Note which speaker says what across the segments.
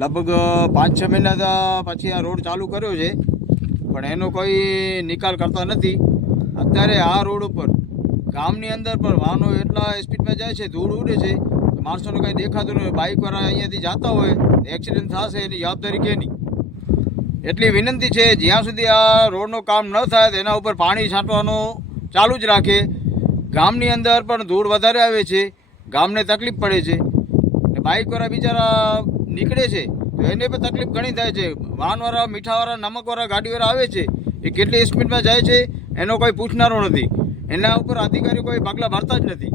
Speaker 1: લગભગ પાંચ છ મહિના પછી આ રોડ ચાલુ કર્યો છે. પણ એનો કોઈ નિકાલ કરતા નથી. અત્યારે આ રોડ ઉપર, ગામની અંદર પણ વાહનો એટલા સ્પીડમાં જાય છે, ધૂળ ઉડે છે માણસોને કંઈ દેખાતું નહીં બાઇકવાળા અહીંયાથી જતા હોય એક્સિડન્ટ થશે એની જવાબદારી કેની? એટલી વિનંતી છે, જ્યાં સુધી આ રોડનું કામ ન થાય તેના ઉપર પાણી છાંટવાનું ચાલુ જ રાખે. ગામની અંદર પણ ધૂળ વધારે આવે છે. ગામને તકલીફ પડે છે. બાઇકવાળા બિચારા નીકળે છે. તો એને પણ તકલીફ ઘણી થાય છે. વાહનવાળા, મીઠાવાળા, નમકવાળા ગાડીવાળા આવે છે. એ કેટલી સ્પીડમાં જાય છે, એનો કોઈ પૂછનારો નથી. એના ઉપર અધિકારી કોઈ પગલાં ભરતા જ નથી.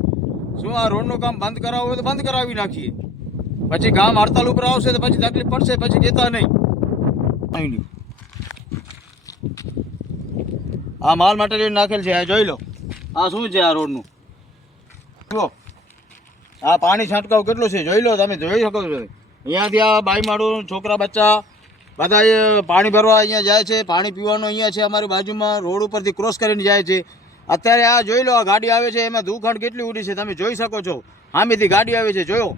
Speaker 1: શું આ રોડનું કામ બંધ કરાવવું હોય તો બંધ કરાવી નાખીએ. પછી ગામ હડતાલ ઉપર આવશે તો પછી તકલીફ પડશે, પછી અહીં નહીં. આ માલ મટીરિયલ નાખેલ છે, આ જોઈ લો. આ શું છે આ રોડનું જુઓ. આ પાણી છાંટકાવ કેટલો છે? જોઈ લો તમે, જોઈ શકો છો. અહીંયાથી આ બાઈ માળું છોકરા બચ્ચા બધા પાણી ભરવા અહીંયા જાય છે. પાણી પીવાનું અહીંયા છે અમારી બાજુમાં, રોડ ઉપરથી ક્રોસ કરીને જાય છે. અત્યારે આ જોઈ લો, આ ગાડી આવે છે, એમાં દુખંડ કેટલી ઉડી છે, તમે જોઈ શકો છો. આમેથી ગાડી આવે છે, જોયો.